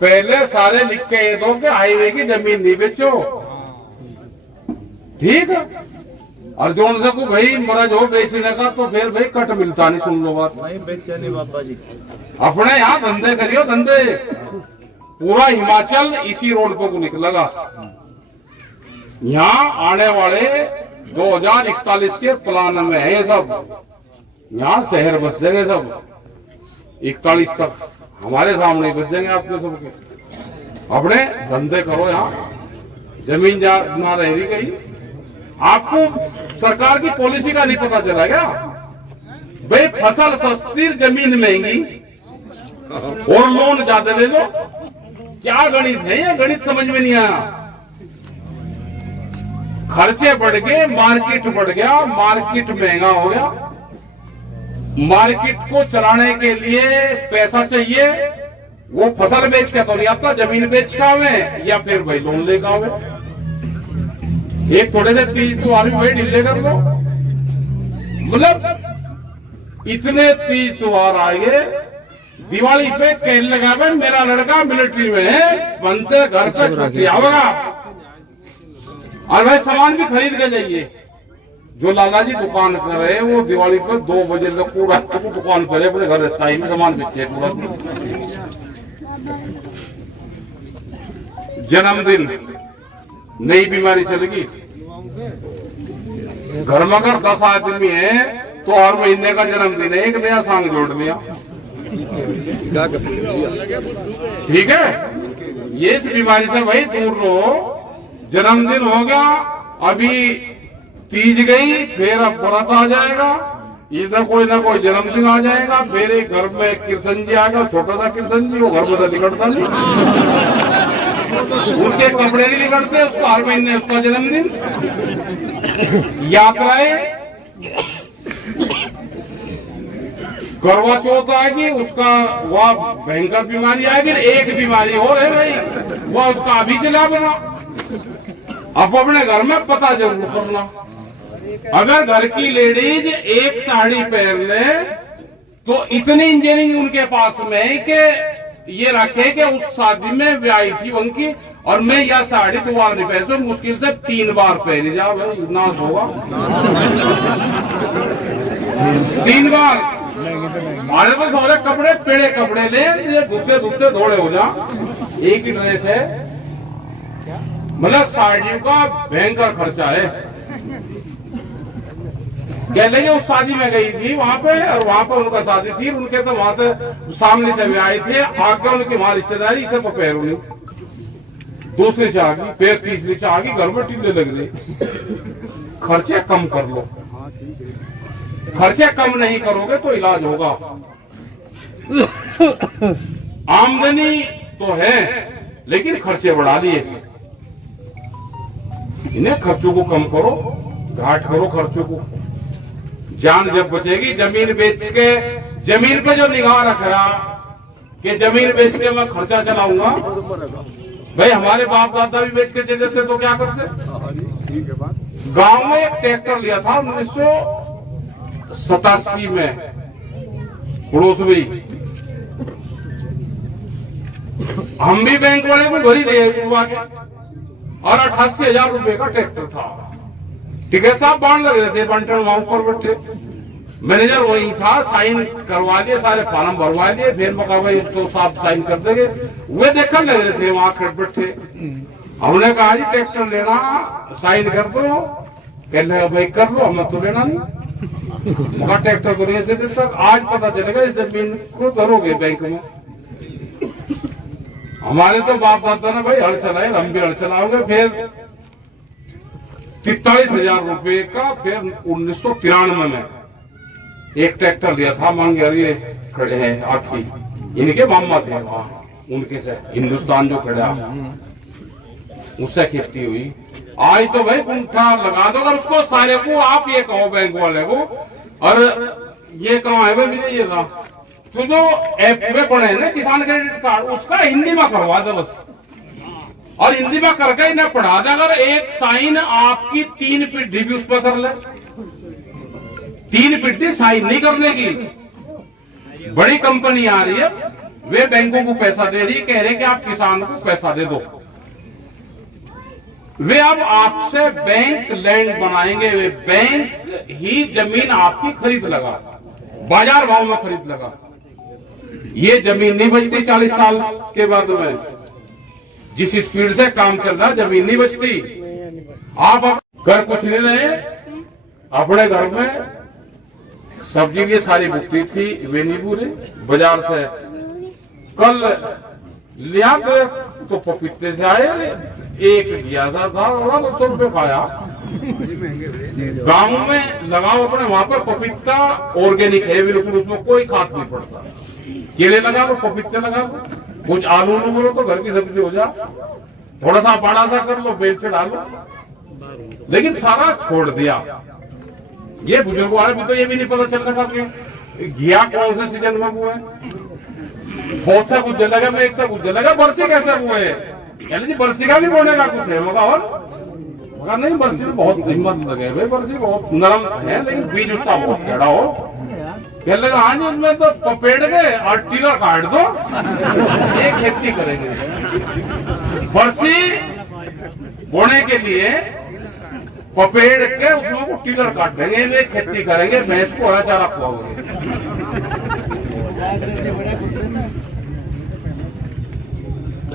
पहले सारे लिख के ये दो कि हाईवे की जमीन नहीं बेचो, ठीक है। और जो उनसे को भाई मरज हो बेचने का तो फिर भाई कट मिलता नहीं। सुन लो बात, नहीं बेचे नहीं बाबा जी। अपने यहाँ धंधे करियो धंधे। पूरा हिमाचल इसी रोड पर को निकलेगा। यहाँ आने वाले 2041 के प्लान में है ये सब। यहाँ शहर बस जाएंगे सब 41 तक, हमारे सामने बस जाएंगे आपके सबके। अपने धंधे करो, यहाँ जमीन ना रहेगी कहीं। आपको सरकार की पॉलिसी का नहीं पता चला क्या? भाई फसल सस्ती, जमीन महंगी और लोन ज्यादा ले लो। क्या गणित है ये? गणित समझ में नहीं आया। खर्चे बढ़ गए, मार्केट बढ़ गया, मार्केट महंगा हो गया। मार्केट को चलाने के लिए पैसा चाहिए। वो फसल बेच के तो नहीं आता, जमीन बेच के आवे या फिर भाई लोन लेकर आवे। एक थोड़े से तीज त्योहार भी भाई ढीले कर लो। मतलब इतने तीज त्योहार आएंगे, दिवाली पे कहने लगा भाई मेरा लड़का मिलिट्री में है, बन से घर से छुट्टी आवेगा और भाई सामान भी खरीद के जाइए। जो लाला जी दुकान कर रहे हैं वो दिवाली पर 2 बजे तक पूरा दुकान करे, अपने घर रहता ही सामान बेचे पूरा। जन्मदिन, नई बीमारी चलेगी। घर में अगर 10 आदमी है तो हर महीने का जन्मदिन है, एक नया सांग जोड़ लिया, ठीक है। ये इस बीमारी से भाई दूर रहो। जन्मदिन हो गया, अभी तीज गई, फिर अब व्रत आ जाएगा, इधर कोई ना कोई जन्मदिन आ जाएगा, फिर एक घर में कृष्ण जी आएगा, छोटा सा कृष्ण जी, वो घर में तो निकलता नहीं, उसके कपड़े नहीं निकलते, उसको हर महीने उसका जन्मदिन। यात्राएं, करवा चौथ आएगी, उसका वह भयंकर बीमारी आएगी। एक बीमारी और है भाई, वह उसका अभी चला बना। अब अपने घर में पता जरूर करना। अगर घर की लेडीज एक साड़ी पहन ले तो इतनी इंजीनियरिंग उनके पास में कि ये रखे कि उस शादी में ब्याई थी उनकी, और मैं यह साड़ी दोबारा नहीं पहन सकूं, मुश्किल से 3 बार पहनी जा भाई, नाश होगा 3 बार। हमारे पास थोड़े कपड़े, पेड़े कपड़े ले, ये धुलते धुलते धोड़े हो जा। एक ही ड्रेस है, मतलब साड़ियों का भयंकर खर्चा है। कह लेंगे उस शादी में गई थी वहां पे, और वहां पर उनका शादी थी, उनके तो वहां पे सामने से भी आए थे, आगे उनकी वहां रिश्तेदारी, इसे तो पैर उन्हें दूसरी से आ गई, फिर तीसरी से आ गई, घर में टिल्ले लग रही। खर्चे कम कर लो, खर्चे कम नहीं करोगे तो इलाज होगा। आमदनी तो है लेकिन खर्चे बढ़ा लिए। इन्हें खर्चों को कम करो, घाट करो खर्चों को। जान जब बचेगी। जमीन बेच के, जमीन पे जो निगाह रख रहा कि जमीन बेच के मैं खर्चा चलाऊंगा, भाई हमारे बाप दादा भी बेच के चले थे तो क्या करते। गांव में एक ट्रैक्टर लिया था 1987 में, पड़ोस में। हम भी बैंक वाले को घर ही ले के, और 88,000 रुपए का ट्रैक्टर था। टिकट साहब बांध लग रहे थे, बंटन वहां पर बैठे, मैनेजर वही था, साइन करवा दिए, सारे फॉर्म भरवा दिए, फिर मका भाई तो साहब साइन कर देंगे। वे देखने लग रहे थे वहां खड़े बैठे। हमने कहा जी ट्रैक्टर लेना, साइन कर दो। कहने भाई कर लो, हमें तो लेना नहीं। मका ट्रैक्टर को नहीं से तक आज पता चलेगा इस जमीन को करोगे बैंक में। हमारे तो बाप दादा ने भाई हल चलाए, हम भी हल चलाओगे। फिर 43,000 रुपए का फिर 1993 में एक ट्रैक्टर लिया था। मंगेरिये खड़े हैं आपकी, इनके मामा थे वहां, उनके से हिंदुस्तान जो खड़ा उससे खिस्ती हुई। आज तो भाई गुंठा लगा दो अगर उसको, सारे को आप ये कहो बैंक वाले को, और ये कहो है भाई ये था तो जो ऐप में पढ़े हैं ना किसान क्रेडिट कार्ड, उसका हिंदी में करवा दो बस, और हिंदी में करके इन्हें पढ़ा दे। अगर एक साइन आपकी 3 पीढ़ी भी उस पर कर ले, 3 पीढ़ी साइन नहीं करने की। बड़ी कंपनी आ रही है, वे बैंकों को पैसा दे रही, कह रहे कि आप किसान को पैसा दे दो। वे अब आपसे बैंक लैंड बनाएंगे, वे बैंक ही जमीन आपकी खरीद लगा, बाजार भाव में खरीद लगा। ये जमीन नहीं बचती 40 साल के बाद में, जिस स्पीड से काम चल रहा जमीन नहीं बचती। आप घर कुछ नहीं रहे, अपने घर में सब्जी की सारी बुकती थी, वे नहीं पूरे बाजार से कल लिया तो पपीते से आए, एक ज्यादा था 100 रुपये खाया। गांव में लगाओ अपने, वहां पर पपीता ऑर्गेनिक है बिल्कुल, उसमें कोई खाद नहीं पड़ता। केले लगा लो, पपीते लगा लो, कुछ आलू न करो तो घर की सब्जी हो जा, थोड़ा सा बड़ा सा कर लो, बेल से डालो, लेकिन सारा छोड़ दिया। ये बुजुर्ग वाले भी तो ये भी नहीं पता चल रहा कि घिया कौन से सीजन में हुआ है। बहुत सा कुछ जलेगा, मैं एक सा कुछ जलेगा, बरसी कैसे हुए, यानी जी बरसी का भी बोने का कुछ है मगर नहीं, बरसी में बहुत हिम्मत लगे भाई, बरसी बहुत नरम है लेकिन बीज उसका बहुत टेढ़ा हो। कह लगा हाँ जी उसमें तो पपेड़ गए और टीला काट दो, ये खेती करेंगे। बरसी बोने के लिए पपेड़ के उसमें को टीलर काट देंगे, वे खेती करेंगे, भैंस को हरा चारा खुआओगे।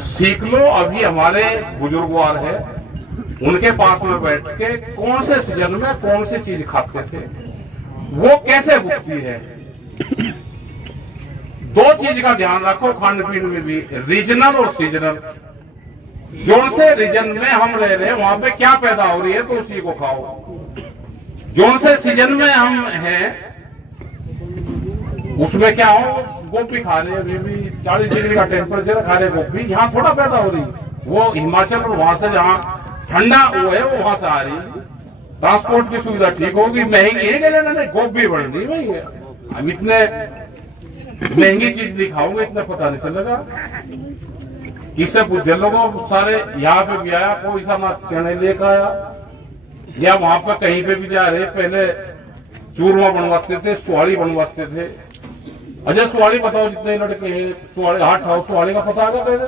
सीख लो, अभी हमारे बुजुर्गवार है, उनके पास में बैठ के कौन से सीजन में कौन सी चीज खाते थे, वो कैसे उगती है। दो चीज का ध्यान रखो खाने पीने में भी, रीजनल और सीजनल। जोन से रीजन में हम रह रहे हैं वहां पे क्या पैदा हो रही है तो उसी को खाओ। जोन से सीजन में हम हैं उसमें क्या हो, गोभी खा रहे, अभी भी 40 डिग्री का टेम्परेचर खा रहे गोभी, यहाँ थोड़ा पैदा हो रही, वो हिमाचल और वहां से जहाँ ठंडा वो है वो वहां से आ रही है। ट्रांसपोर्ट की सुविधा ठीक होगी, महंगी है लेकिन गोभी बढ़ रही भाई। हम इतने महंगी चीज नहीं खाओगे, इतना पता नहीं चलेगा। इससे पूछे लोगों सारे यहाँ पे भी आया, कोई सा ना चने लेकर आया, या वहां पर कहीं पे भी जा रहे, पहले चूरमा बनवाते थे, सुहाड़ी बनवाते थे। अच्छा सुहाड़ी बताओ, जितने लड़के हैं सुहाड़ी, हाथ खाओ, सुहाड़ी का पता है पहले?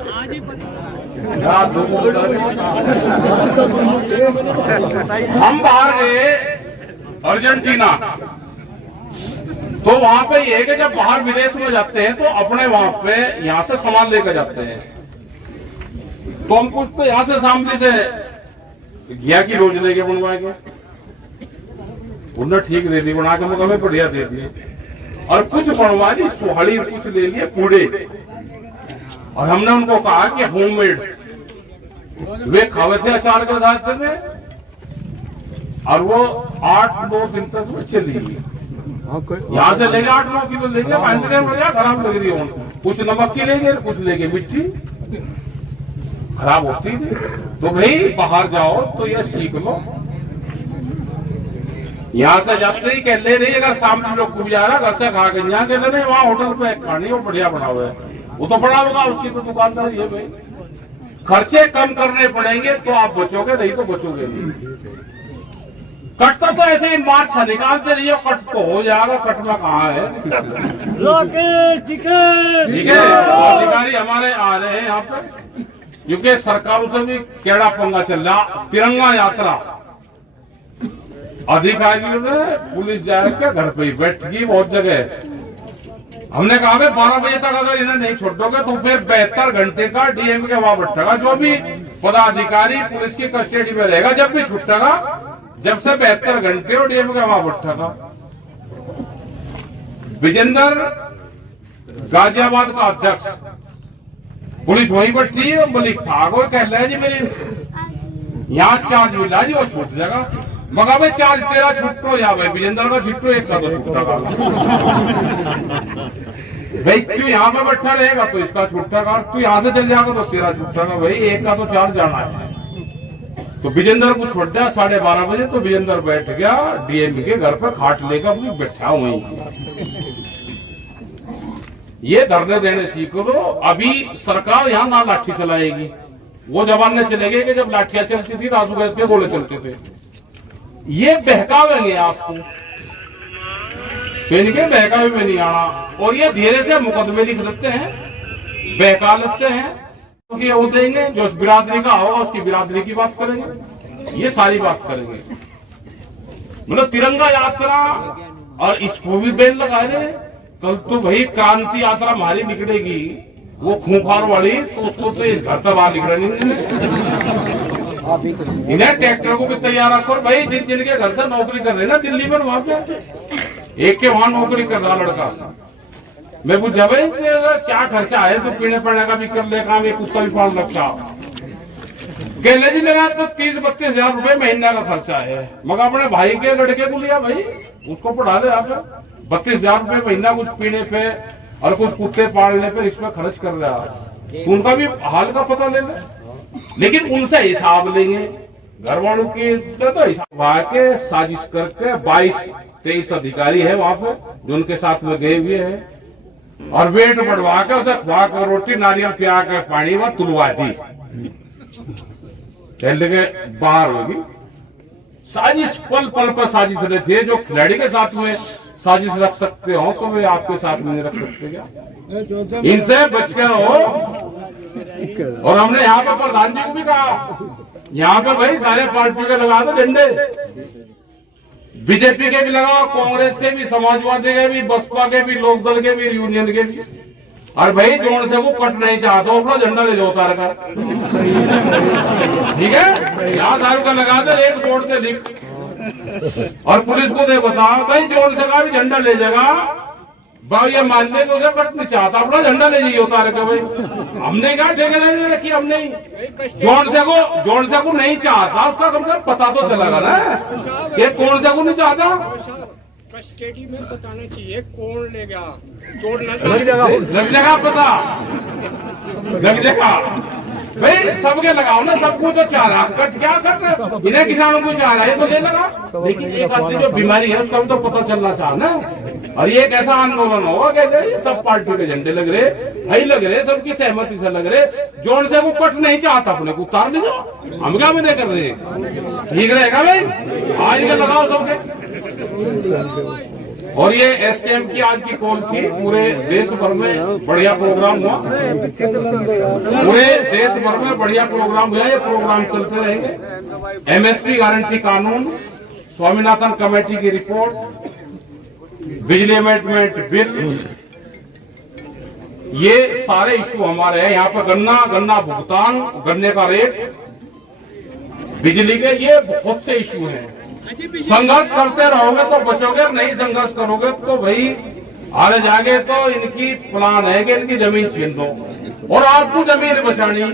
हम बाहर गए अर्जेंटीना, तो वहां पे ये है कि जब बाहर विदेश में जाते हैं तो अपने वहां पे यहाँ से सामान लेकर जाते हैं, तो हम पूछते यहाँ से सामने से घिया की रोज लेके बनवाएंगे, उन्होंने ठीक दे दी बना के, मगर हमें बढ़िया दे दिए। और कुछ बनवा ली सुहाड़ी, कुछ ले लिए पूड़े, और हमने उनको कहा कि होममेड, वे खावे थे अचार के साथ में, और वो 8-9 दिन तक वो चली। यहाँ से लेके 8-9 किलो लेके खराब लग रही है, कुछ नमक की लेंगे, कुछ लेंगे मिट्टी, खराब होती थी। तो भाई बाहर जाओ तो ये सीख लो। यहाँ से जाते ही कह ले रही, अगर सामने लोग कुछ जा रहा घर से खा के यहाँ कहते नहीं वहाँ होटल पे खानी, वो बढ़िया बना हुआ है, वो तो बड़ा होगा, उसकी तो दुकानदार ये भाई। खर्चे कम करने पड़ेंगे तो आप बचोगे, नहीं तो बचोगे नहीं। कट तो ऐसे ही मार्च निकालते रहिए, कट तो हो जाएगा, कट में कहाँ है। ठीक है, अधिकारी हमारे आ रहे हैं यहाँ पे, क्योंकि सरकारों से भी केड़ा पंगा चल रहा। तिरंगा यात्रा अधिकारियों ने पुलिस जाकर घर पे ही बैठ गई बहुत जगह। हमने कहा 12 बजे तक अगर इन्हें नहीं छोड़ोगे तो फिर 72 घंटे का डीएम के वहां बैठेगा, जो भी पदाधिकारी पुलिस की कस्टडी में रहेगा, जब भी छुटेगा, जब से 72 घंटे और डीएम के वहां बैठेगा। विजेंद्र गाजियाबाद का अध्यक्ष, पुलिस वहीं बैठी है, मलिक था वो कह रहा है जी मेरी यहाँ चार्ज मिला जी, वो छूट जाएगा, मगर भाई चार्ज तेरा छुट्टो या भाई विजेंद्र का छुट्टो, एक का तो छुट्टा भाई, क्यों यहाँ पे बैठा रहेगा तो इसका छुट्टा का, तू यहाँ से चल जाएगा तो तेरा छुट्टा का, भाई एक का तो चार्ज जाना है। तो विजेंद्र को छोड़ दिया 12:30 बजे, तो विजेंद्र बैठ गया डीएम के घर पर, खाट लेकर अपनी बैठा हुई। ये धरने देने सीख लो। अभी सरकार यहाँ ना लाठी चलाएगी, वो जमाने चलेंगे कि जब लाठियां चलती थी, आंसू गैस के गोले चलते थे। ये बहकावेंगे आपको, इनके बहकावे में नहीं आना, और ये धीरे से मुकदमे लिख देते हैं। बहका लेते हैं कि वो देंगे, जो उस बिरादरी का होगा उसकी बिरादरी की बात करेंगे, ये सारी बात करेंगे। मतलब तिरंगा यात्रा और इसको भी बैन लगा रहे। कल तो भाई क्रांति यात्रा हमारी निकलेगी, वो खूंखार वाली, तो उसको तो घर तबाह निकले नहीं। इन्हें ट्रैक्टर को भी तैयार रखो भाई, जिनके घर से नौकरी कर रहे ना दिल्ली में, वहां पे एक के वहां नौकरी कर रहा लड़का। मैं पूछा भाई क्या खर्चा है, तो पीने पड़ने का भी कर ले काम, एक कुत्ता भी पाल रखा। कहले जी मेरा तो 30-32 हजार रुपए महीना का खर्चा है। मगर अपने भाई के लड़के को लिया भाई, उसको पढ़ा दे आप 32 हजार रुपए महीना कुछ पीने पे और कुछ कुत्ते पालने पे इसमें खर्च कर रहा है, तो उनका भी हाल का पता ले ले। लेकिन उनसे हिसाब लेंगे, घर वालों की तो हिसाब। वहां के साजिश करके 22-23 अधिकारी है वहां पे जो उनके साथ में गए हुए हैं, और वेट बढ़वा के उसे खुआ कर रोटी नारियल पिया के पानी में तुलवा दी, कहने के बाहर होगी। साजिश पल पल पर साजिश रहती है। जो खिलाड़ी के साथ में साजिश रख सकते हो तो वे आपके साथ में नहीं रख सकते क्या? इनसे बच के रहो। और हमने यहाँ पे प्रधान जी को भी कहा, यहाँ पे भाई सारे पार्टी के लगा दो झंडे, बीजेपी के भी लगाओ, कांग्रेस के भी, समाजवादी के भी, बसपा के भी, लोकदल के भी, यूनियन के भी। और भाई जोड़ से वो कट नहीं चाहता, अपना झंडा ले लो उतार कर, ठीक है? यहाँ सारू का लगा दे, एक बोर्ड से लिख, और पुलिस को दे बताओ भाई जोड़ से का भी झंडा ले जाएगा भाई, ये मान ले उसे कट नहीं चाहता, अपना झंडा ले जाइए उतार कर। भाई हमने क्या ठेकेदारी नहीं रखी, हमने जोड़ से को नहीं चाहता, उसका कम से कम पता तो चलेगा ना कि कौन से को नहीं चाहता। कस्टडी में बताना चाहिए कौन लेगा, चोर लग जाएगा पता, लग जाएगा भाई। सबके लगाओ ना, सबको तो चाह रहा, कट क्या कर रहे, इन्हें किसानों को चाह रहा है तो ले लगा। लेकिन एक आदमी जो बीमारी है उसका भी तो पता चलना चाह ना। और ये एक ऐसा आंदोलन होगा कि सब पार्टी के झंडे लग रहे, भाई लग रहे, सबकी सहमति से लग रहे, जोड़ से वो कट नहीं चाहता, अपने को उतार दे, हम क्या में नहीं कर रहे, ठीक रहेगा भाई। आज के लगाओ सबके। और ये एसकेएम की आज की कॉल थी, पूरे देश भर में बढ़िया प्रोग्राम हुआ, पूरे देश भर में बढ़िया प्रोग्राम हुआ, ये प्रोग्राम चलते रहेंगे। एमएसपी गारंटी कानून, स्वामीनाथन कमेटी की रिपोर्ट, बिजली अमेंडमेंट बिल, ये सारे इशू हमारे हैं। यहाँ पर गन्ना भुगतान, गन्ने का रेट, बिजली के, ये बहुत से इशू हैं। संघर्ष करते रहोगे तो बचोगे, नहीं संघर्ष करोगे तो भाई आगे जाके तो इनकी प्लान है कि इनकी जमीन छीन दो और आपको जमीन बचानी।